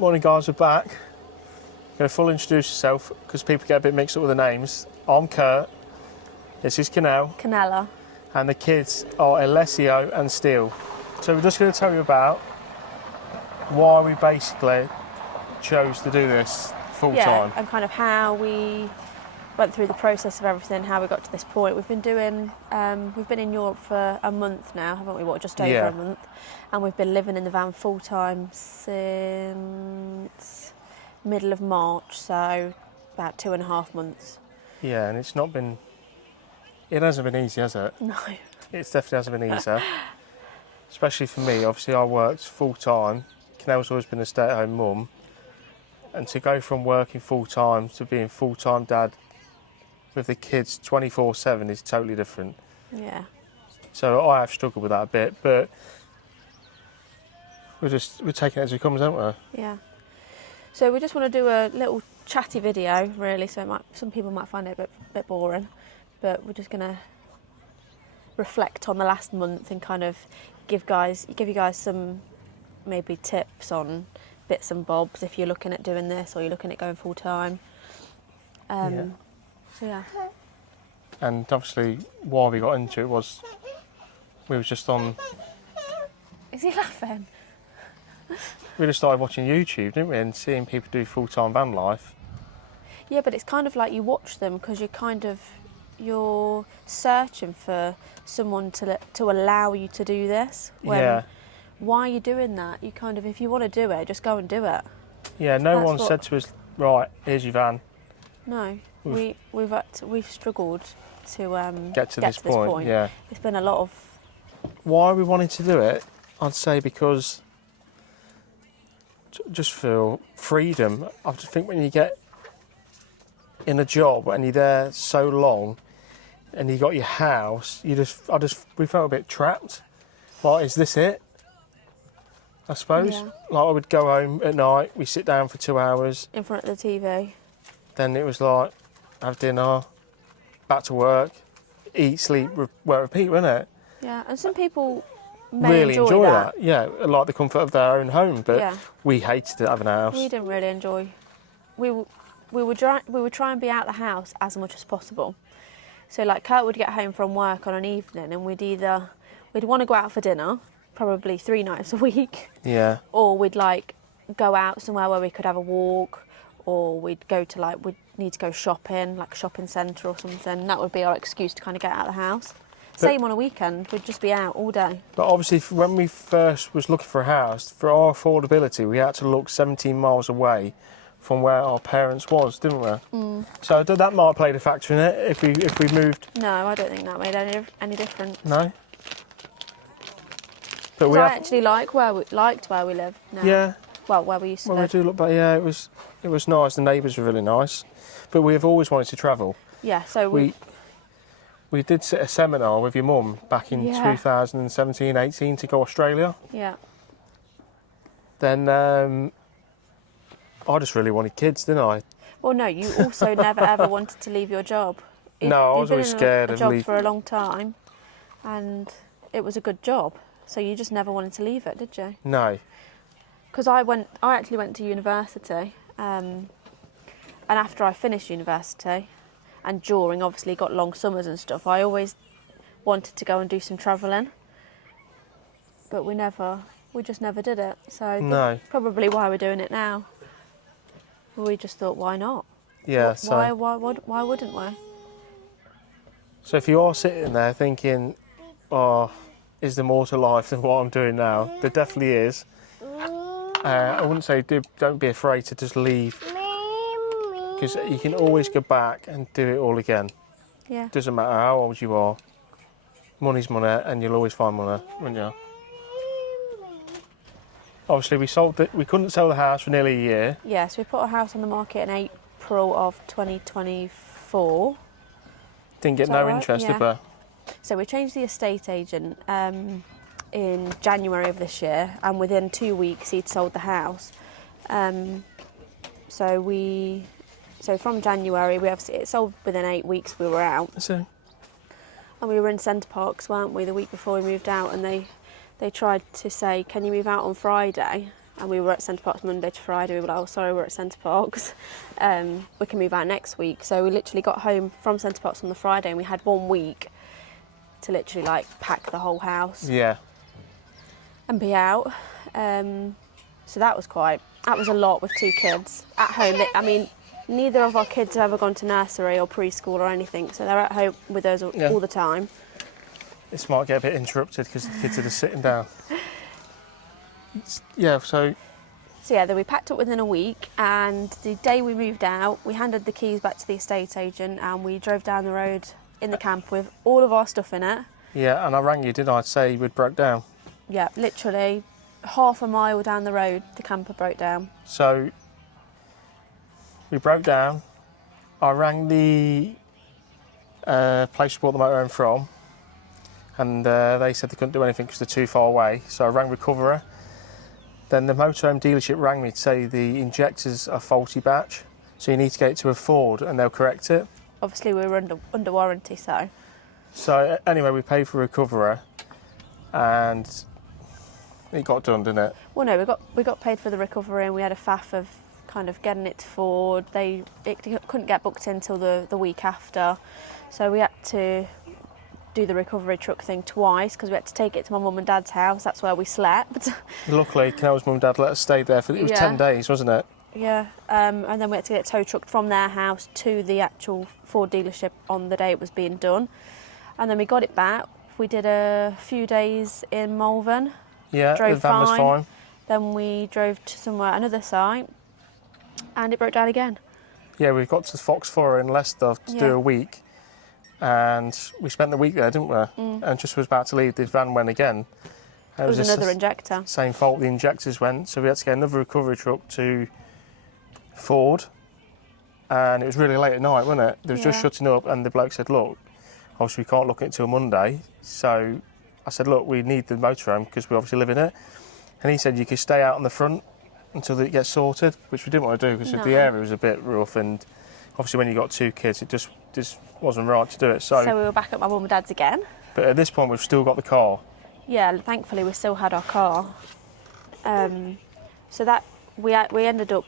Morning guys, we're back. Going to fully introduce yourself because people get a bit mixed up with the names. I'm Kurt, this is Kanela. And the kids are Alessio and Steele. So we're just going to tell you about why we basically chose to do this full time. And kind of how we went through the process of everything, how we got to this point. We've been in Europe for a month now, haven't we? Just over a month. And we've been living in the van full time since middle of March, so about 2.5 months. Yeah, and it hasn't been easy, has it? No. It definitely hasn't been easy. Especially for me, obviously I worked full time. Kanela's always been a stay-at-home mum. And to go from working full time to being full-time dad with the kids 24/7 is totally different. Yeah. So I have struggled with that a bit, but we're taking it as it comes, aren't we? Yeah. So we just want to do a little chatty video, really. So some people might find it a bit boring, but we're just going to reflect on the last month and kind of give you guys some maybe tips on bits and bobs if you're looking at doing this or you're looking at going full time. So yeah. And obviously, why we got into it was we was just on. Is he laughing? We just started watching YouTube, didn't we, and seeing people do full-time van life. Yeah, but it's kind of like you watch them because you're searching for someone to allow you to do this. Why are you doing that? You kind of, if you want to do it, just go and do it. Yeah, no one said to us, right, here's your van. No, we've struggled to get to this point. Yeah, it's been a lot of. Why we wanted to do it, I'd say because just for freedom. I just think when you get in a job and you're there so long, and you got your house, we felt a bit trapped. Like, is this it? I suppose. Yeah. Like, I would go home at night, we sit down for 2 hours. In front of the TV. Then it was like, have dinner, back to work, eat, sleep, repeat, wasn't it? Yeah, and some people may really enjoy that. Yeah, like the comfort of their own home, but we hated having a house. We didn't really enjoy. We would try and be out the house as much as possible. So like Kurt would get home from work on an evening and we'd want to go out for dinner, probably 3 nights a week. Yeah. Or we'd like go out somewhere where we could have a walk, or we'd need to go shopping, like a shopping centre or something. That would be our excuse to kind of get out of the house. Same on a weekend, we'd just be out all day. But obviously, when we first was looking for a house, for our affordability, we had to look 17 miles away from where our parents was, didn't we? Mm. So that might have played a factor in it if we moved. No, I don't think that made any difference. No. But I actually liked where we live now. Yeah. Well, where we used to live. We do look back. Yeah, it was nice. The neighbours were really nice, but we have always wanted to travel. Yeah. So we did sit a seminar with your mum back in 2017-18 to go Australia. Yeah. Then I just really wanted kids, didn't I? Well, no, you also never ever wanted to leave your job. No, I was always scared of leaving. For a long time, and it was a good job, so you just never wanted to leave it, did you? No. Because I actually went to university, and after I finished university, and during, obviously, got long summers and stuff, I always wanted to go and do some travelling. But we just never did it. So that's probably why we're doing it now. We just thought, why not? Yeah. Why wouldn't we? So if you are sitting there thinking, oh, is there more to life than what I'm doing now? There definitely is. I wouldn't say don't be afraid to just leave. Because you can always go back and do it all again. Yeah. Doesn't matter how old you are. Money's money, and you'll always find money, won't you? Obviously, we couldn't sell the house for nearly a year. Yeah, so we put our house on the market in April of 2024. Didn't get no interest, did we? So we changed the estate agent in January of this year, and within 2 weeks he'd sold the house. So from January, it sold within 8 weeks. We were out. So. And we were in Centre Parks, weren't we, the week before we moved out, and they tried to say, can you move out on Friday? and we were at Centre Parks Monday to Friday. We were like, oh, sorry, we're at Centre Parks. We can move out next week. So we literally got home from Centre Parks on the Friday, and we had 1 week to literally like pack the whole house. Yeah. And be out. So that was a lot with 2 kids at home. I mean, neither of our kids have ever gone to nursery or preschool or anything, so they're at home with us all the time. This might get a bit interrupted because the kids are just sitting down. Yeah, so yeah, then we packed up within a week, and the day we moved out, we handed the keys back to the estate agent, and we drove down the road in the camper with all of our stuff in it. Yeah, and I rang you, didn't I, to say we'd broke down? Yeah, literally half a mile down the road, the camper broke down. So we broke down. I rang the place we bought the motorhome from, and they said they couldn't do anything because they're too far away. So I rang Recoverer. Then the motorhome dealership rang me to say the injectors are faulty batch, so you need to get it to a Ford and they'll correct it. Obviously we were under warranty, so. So anyway, we paid for Recoverer, and it got done, didn't it? Well, no, we got paid for the recovery, and we had a faff of kind of getting it to Ford. It couldn't get booked in until the week after, so we had to do the recovery truck thing twice because we had to take it to my mum and dad's house. That's where we slept. Luckily, Kanela's mum and dad let us stay there for, it was 10 days, wasn't it? Yeah, and then we had to get it tow trucked from their house to the actual Ford dealership on the day it was being done. And then we got it back. We did a few days in Malvern. Yeah, the van was fine. Then we drove to another site, and it broke down again. Yeah, we got to Foxford in Leicester to do a week, and we spent the week there, didn't we? And just was about to leave, the van went again. It was another injector. Same fault, the injectors went, so we had to get another recovery truck to Ford, and it was really late at night, wasn't it? They was just shutting up, and the bloke said, look, obviously we can't look at it till Monday, so I said, look, we need the motorhome because we obviously live in it. And he said you could stay out on the front until it gets sorted, which we didn't want to do because the area was a bit rough, and obviously when you got 2 kids, it just wasn't right to do it. So we were back at my mum and dad's again. But at this point, we've still got the car. Yeah, thankfully we still had our car. So that we ended up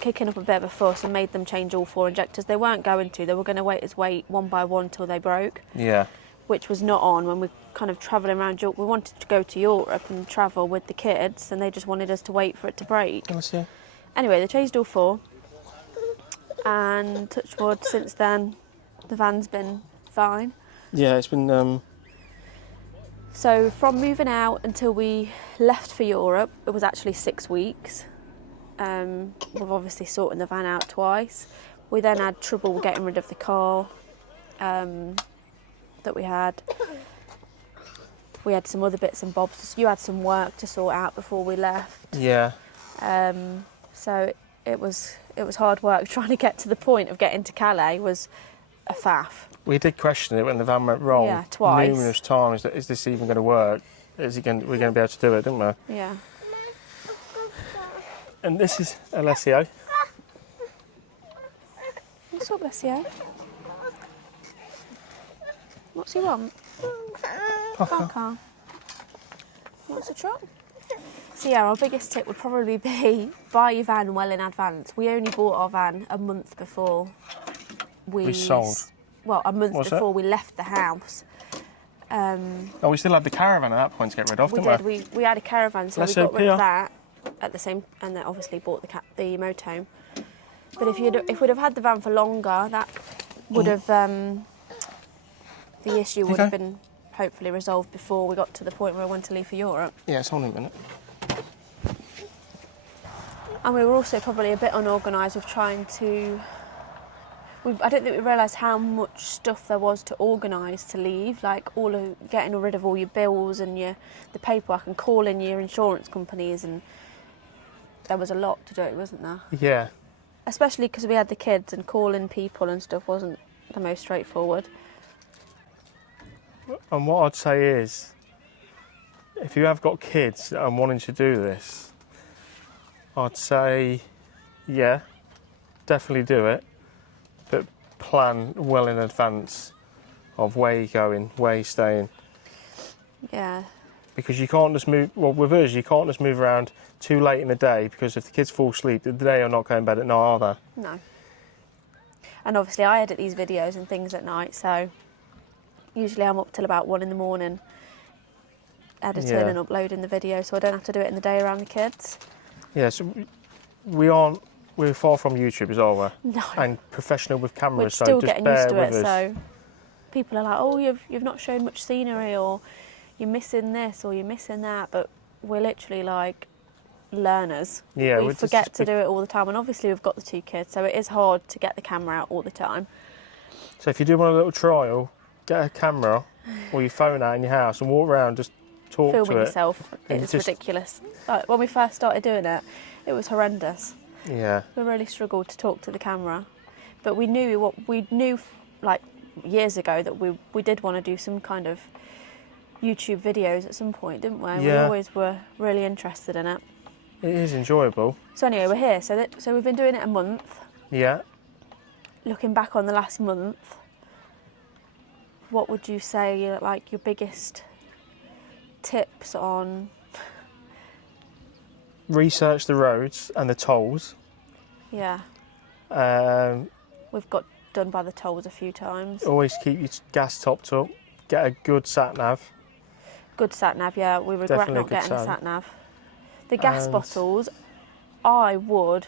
kicking up a bit of a fuss and made them change all 4 injectors. They weren't going to. They were going to wait one by one till they broke. Yeah. Which was not on when we kind of travelling around Europe. We wanted to go to Europe and travel with the kids, and they just wanted us to wait for it to break. Alessio. Anyway, they changed all 4, and touch wood, since then the van's been fine. Yeah, it's been. So from moving out until we left for Europe, it was actually 6 weeks. We've obviously sorted the van out twice. We then had trouble getting rid of the car that we had. We had some other bits and bobs. You had some work to sort out before we left. Yeah. So it was hard work trying to get to the point of getting to Calais. Was a faff. We did question it when the van went wrong. Yeah, twice. Numerous times. Is this even going to work? We're going to be able to do it, didn't we? Yeah. And this is Alessio. What's up, Alessio? What's he want? Car. What's a truck? So yeah, our biggest tip would probably be buy your van well in advance. We only bought our van a month before we sold. Well, a month before we left the house. We still had the caravan at that point to get rid of, didn't we? We had a caravan, so we got rid of that at the same, and then obviously bought the motorhome. But if we'd have had the van for longer, that would have the issue would have been hopefully resolved before we got to the point where we wanted to leave for Europe. Yeah, it's only a minute. And we were also probably a bit unorganised with trying to. I don't think we realised how much stuff there was to organise to leave, like getting rid of all your bills and the paperwork and calling your insurance companies, and there was a lot to do, wasn't there? Yeah. Especially because we had the kids, and calling people and stuff wasn't the most straightforward. And what I'd say is, if you have got kids and wanting to do this, I'd say, yeah, definitely do it, but plan well in advance of where you're going, where you're staying. Yeah. Because you can't just move, well, with us, you can't just move around too late in the day, because if the kids fall asleep, they are not going to bed at night, are they? No. And obviously I edit these videos and things at night, so usually I'm up till about 1 in the morning editing Yeah. and uploading the video, so I don't have to do it in the day around the kids. Yeah, so we're far from YouTubers, are we? No. And professional with cameras, We're so still just getting bear used to it, with us. so people are like, oh, you've not shown much scenery, or you're missing this, or you're missing that, but we're literally like learners. Yeah, we forget to do it all the time, and obviously we've got the 2 kids, so it is hard to get the camera out all the time. So if you do want a little trial, get a camera or your phone out in your house and walk around, just talk Filming to it. yourself, it's ridiculous. Like, when we first started doing it, it was horrendous. Yeah. We really struggled to talk to the camera, but we knew like years ago that we did want to do some kind of YouTube videos at some point, didn't we? Yeah. We always were really interested in it. It is enjoyable. So anyway, we're here. So we've been doing it a month. Yeah. Looking back on the last month, what would you say are like your biggest tips on? Research the roads and the tolls. Yeah, we've got done by the tolls a few times. Always keep your gas topped up. Get a good sat nav. Good sat nav, yeah. We regret Definitely not a good getting a sat. sat nav. The gas And- bottles, I would,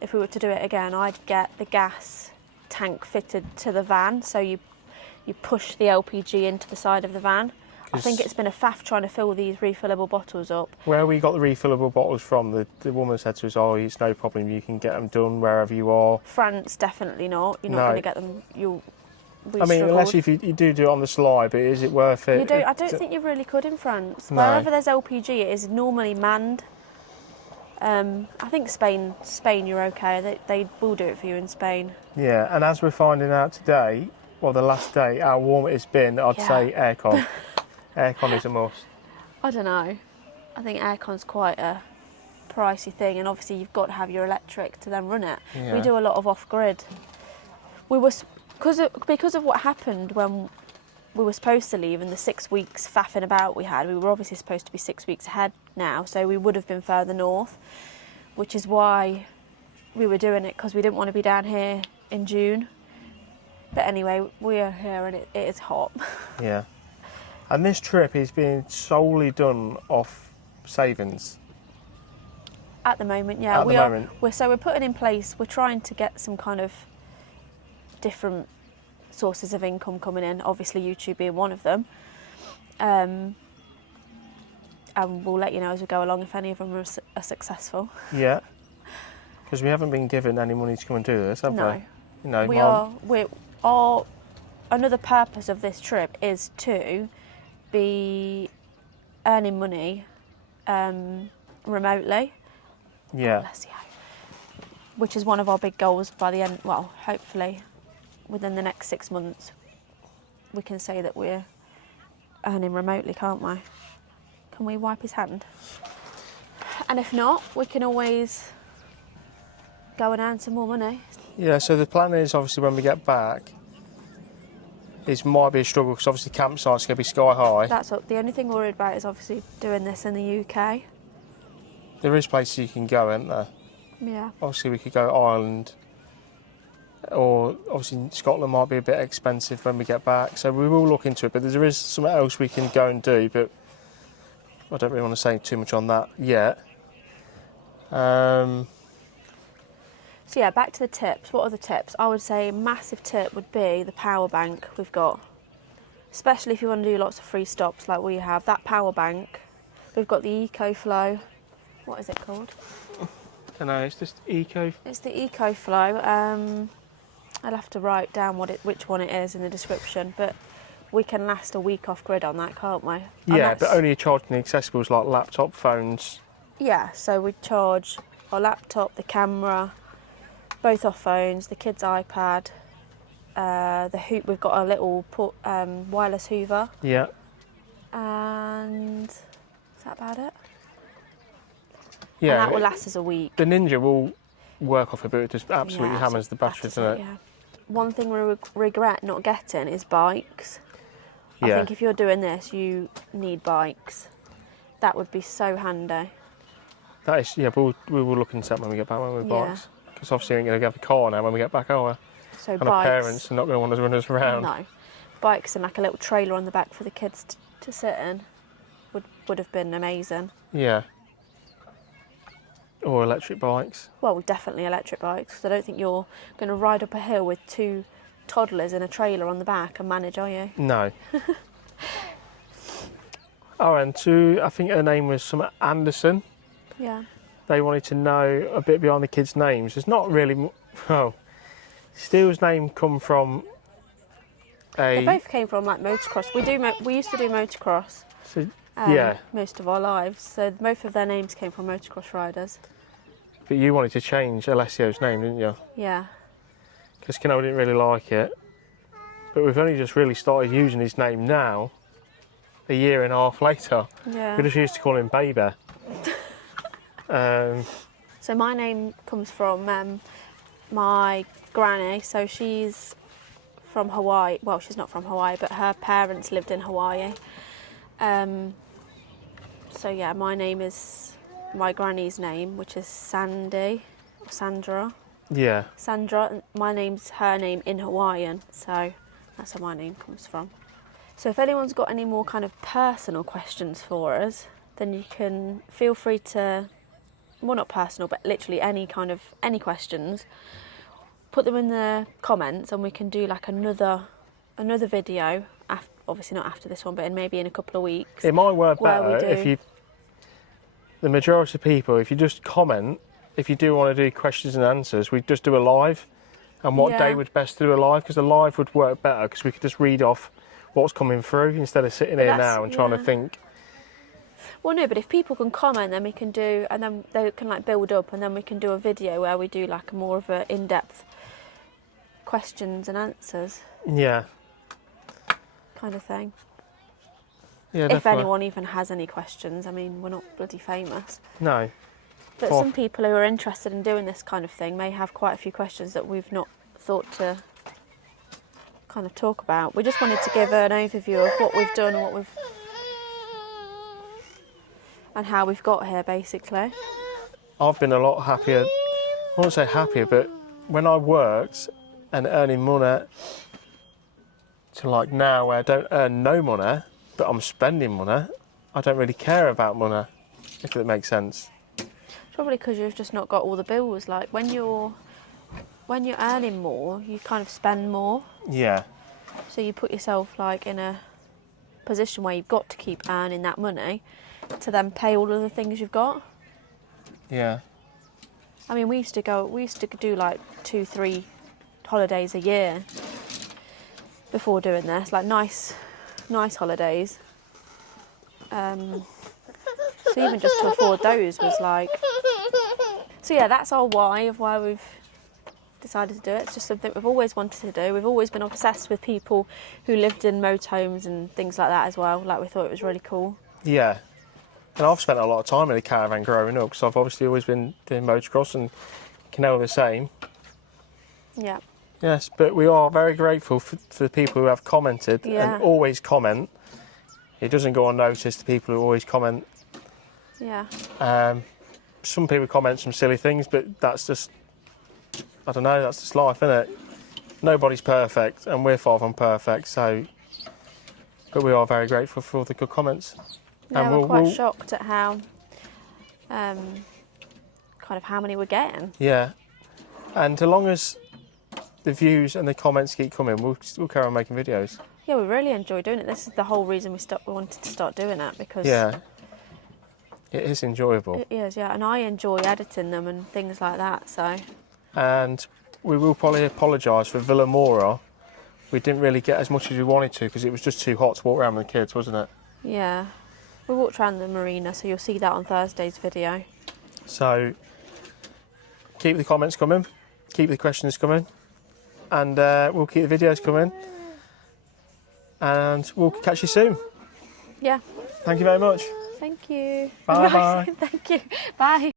if we were to do it again, I'd get the gas tank fitted to the van, so you push the LPG into the side of the van. I think 'Cause- it's been a faff trying to fill these refillable bottles up. Where we got the refillable bottles from, the woman said to us, "Oh, it's no problem. You can get them done wherever you are." France, definitely not. You're not No. going to get them. We I mean, struggled. unless if you do it on the sly, but is it worth it? I don't think you really could in France. No. Wherever there's LPG, it is normally manned. I think Spain, you're okay. They will do it for you in Spain. Yeah, and as we're finding out today, well, the last day, how warm it has been, I'd Yeah. say aircon. Aircon is a must. I don't know. I think aircon's quite a pricey thing, and obviously you've got to have your electric to then run it. Yeah. We do a lot of off-grid. We were because of what happened when we were supposed to leave and the 6 weeks faffing about we had. We were obviously supposed to be 6 weeks ahead now, so we would have been further north, which is why we were doing it, because we didn't want to be down here in June. But anyway, we are here and it is hot. Yeah. And this trip is being solely done off savings. At the moment, yeah, At the moment. We're putting in place. We're trying to get some kind of different sources of income coming in. Obviously, YouTube being one of them. And we'll let you know as we go along if any of them are successful. Yeah. Because we haven't been given any money to come and do this, have No, we? You know, we are. Another purpose of this trip is to be earning money remotely. Yeah. Alessio. Which is one of our big goals by the end. Well, hopefully, within the next 6 months, we can say that we're earning remotely, can't we? Can we wipe his hand? And if not, we can always go and earn some more money. Yeah, so the plan is obviously when we get back, it might be a struggle because obviously campsite's going to be sky high. That's up. The only thing we're worried about is obviously doing this in the UK. There is places you can go, isn't there? Yeah. Obviously we could go to Ireland, or obviously Scotland might be a bit expensive when we get back, so we will look into it, but there is something else we can go and do, but I don't really want to say too much on that yet. So yeah, back to the tips. What are the tips? I would say a massive tip would be the power bank we've got. Especially if you want to do lots of free stops like we have. That power bank, we've got the EcoFlow. What is it called? I don't know, it's just eco. It's the EcoFlow. I'll have to write down which one it is in the description, but we can last a week off grid on that, can't we? Yeah, but only charging the accessibles like laptop, phones. Yeah, so we charge our laptop, the camera, both our phones, the kids' iPad, we've got a little wireless Hoover, Yeah. and is that about it? Yeah. And that will last us a week. The Ninja will work off it, but it just absolutely Yeah, hammers the battery, batters doesn't it? Yeah. One thing we regret not getting is bikes. I Yeah. think if you're doing this, you need bikes. That would be so handy. That is, yeah, but we will look into that when we get back when we Yeah. bikes. Because obviously we ain't going to have a car now when we get back, are we? So And our bikes. parents are not going to want to run us around. No. Bikes and like a little trailer on the back for the kids to sit in would have been amazing. Yeah. Or electric bikes. Well, definitely electric bikes, because I don't think you're going to ride up a hill with 2 toddlers in a trailer on the back and manage, are you? No. Oh, and I think her name was some Anderson. Yeah. They wanted to know a bit behind the kids' names. It's not really. Oh, Steele's name come from They a. both came from like motocross. We used to do motocross. So, yeah, Most of our lives. So both of their names came from motocross riders. but you wanted to change Alessio's name, didn't you? Yeah. Because Kanela didn't really like it. But we've only just really started using his name now, a year and a half later. Yeah. We just used to call him Baby. So my name comes from my granny. So she's from Hawaii. Well, she's not from Hawaii, but her parents lived in Hawaii. So yeah, my name is my granny's name, which is Sandy or Sandra. Yeah. Sandra. And my name's her name in Hawaiian, so that's where my name comes from. So if anyone's got any more kind of personal questions for us, then you can feel free to, well, not personal, but literally any questions, put them in the comments and we can do like another video, obviously not after this one, but maybe in a couple of weeks. It might work where we better the majority of people, if you just comment, if you do want to do questions and answers, we just do a live. And what day would best to do a live? Because the live would work better because we could just read off what's coming through instead of sitting here now and trying to think. Well, no, but if people can comment, then we can do, and then they can like build up, and then we can do a video where we do like more of a in-depth questions and answers. Yeah. Kind of thing. Yeah, if definitely. anyone even has any questions, I mean, we're not bloody famous. No. But some people who are interested in doing this kind of thing may have quite a few questions that we've not thought to kind of talk about. We just wanted to give an overview of what we've done and and how we've got here, basically. I've been a lot happier. I won't say happier, but when I worked and earning money to like now where I don't earn no money, but I'm spending money, I don't really care about money, if that makes sense. Probably because you've just not got all the bills. Like when you're earning more, you kind of spend more. Yeah. So you put yourself like in a position where you've got to keep earning that money to then pay all of the things you've got. Yeah. I mean, we used to do like 2-3 holidays a year before doing this, like nice holidays. So even just to afford those was like. So yeah, that's our why of why we've decided to do it. It's just something we've always wanted to do. We've always been obsessed with people who lived in motorhomes and things like that as well. Like we thought it was really cool. Yeah. And I've spent a lot of time in a caravan growing up because I've obviously always been doing motocross and Kanela the same. Yeah. Yes, but we are very grateful for the people who have commented and always comment. It doesn't go unnoticed, the people who always comment. Yeah. Some people comment some silly things, but that's just, I don't know, that's just life, isn't it? Nobody's perfect, and we're far from perfect, so, but we are very grateful for all the good comments. Yeah, and we're quite shocked at how, kind of how many we're getting. Yeah, and as long as the views and the comments keep coming, we'll carry on making videos. Yeah, we really enjoy doing it. This is the whole reason we wanted to start doing it, because it is enjoyable. It is, yeah, and I enjoy editing them and things like that. So. And we will probably apologise for Villa Mora. We didn't really get as much as we wanted to because it was just too hot to walk around with the kids, wasn't it? Yeah, we walked around the marina, so you'll see that on Thursday's video. So keep the comments coming, keep the questions coming, and we'll keep the videos coming. And we'll catch you soon. Yeah. Thank you very much. Thank you. Bye bye. Thank you. Bye.